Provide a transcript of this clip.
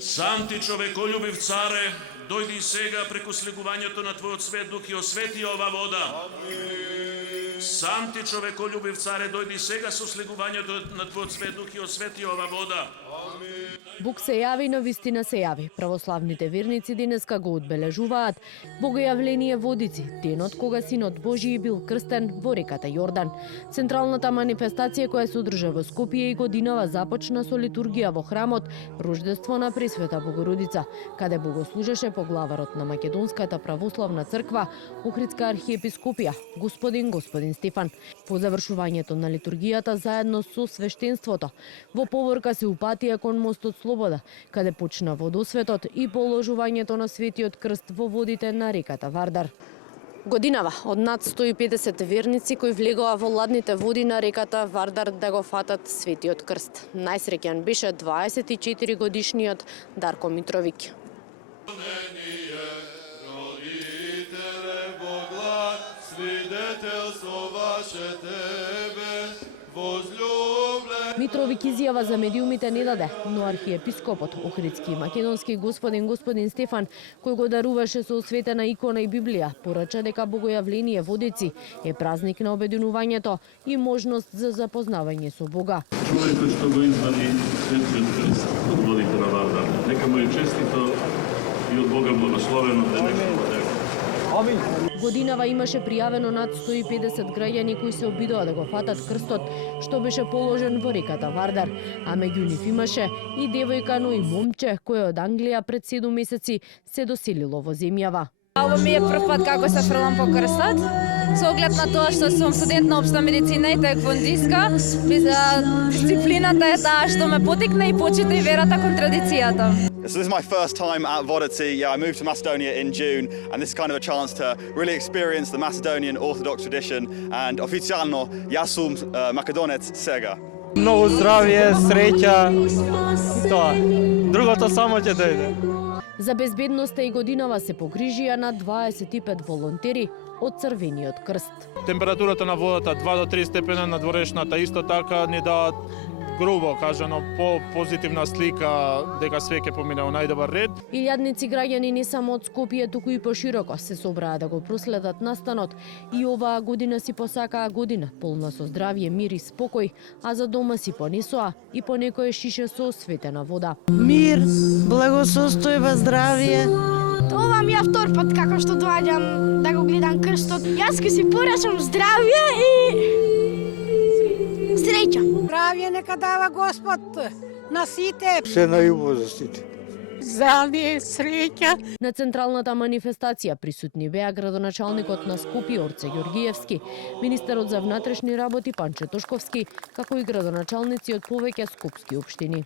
Сам ти човеколюбив царе, дојди сега преку слегувањето на Твојот свет дух и освети ова вода. Сам ти човеколюбив царе, дојди сега со слегувањето на Твојот свет дух и освети ова вода. Бог се јави, на вистина се јави. Православните верници денеска го одбележуваат Богојавление водици, денот кога Синот Божји бил крстен во реката Јордан. Централната манифестација која се одржа во Скопје и годинава започна со литургија во храмот Рождество на Пресвета Богородица, каде богослужеше поглаварот на Македонската православна црква, Охридска архиепископија, господин Стефан. По завршувањето на литургијата заедно со свештенството, во поворка се упатија кон мостот Слобода, каде почна водосветот и положувањето на светиот крст во водите на реката Вардар. Годинава од над 150 верници кои влегоа во ладните води на реката Вардар да го фатат светиот крст. Најсреќен беше 24 годишниот Дарко Митровиќ. Митровиќ изјава за медиумите не даде, но архиепископот, охридски и македонски господин Стефан, кој го даруваше со осветена икона и Библија, порача дека Богојавление водици е празник на обединувањето и можност за запознавање со Бога. Човекот што го извади светиот крст од водите на Вардар, нека му е честито и од Бога благословено денеска. Годинава имаше пријавено над 150 граѓани кои се обидоа да го фатат крстот што беше положен во реката Вардар, а меѓу нив имаше и девојка, но и момче кој од Англија пред 7 месеци се доселило во земјава. Ово ми е прв пат како се фрлам по крстот. Со оглед на тоа што сум студент на општа медицина и таеквондиска, дисциплината е таа што ме потикна и почита и верата кон традицијата. So this is my first time at Vodicë. I moved to Macedonia in June, and this is kind of a chance to really experience the Macedonian Orthodox tradition. And официјално јас сум Македонец сега. Многу здравје, среќа и тоа. Другото само ќе дојде. За безбедноста и годинава се погрижија на 25 волонтери од Црвениот крст. Температурата на водата 2 до 3 степена на дворешната исто така ни даат грубо кажано по позитивна слика дека све ќе помине во најдобар ред. Илјадници граѓани не само од Скопје, туку и пошироко се собраа да го проследат настанот и оваа година си посакаа година полна со здравје, мир и спокој, а за дома си понесоа и по некое шише со осветена вода. Мир, благосостојба, здравје. Ова ми е втор пат како што доаѓам да го гледам крстот. Јас ке си порачам здравје и среќа. Здравје нека дава Господ на сите. Се најубаво за сите. Здравје, среќа. На централната манифестација присутни беа градоначалникот на Скопје Орце Ѓоргиевски, министерот за внатрешни работи Панче Тошковски, како и градоначалници од повеќе скопски општини.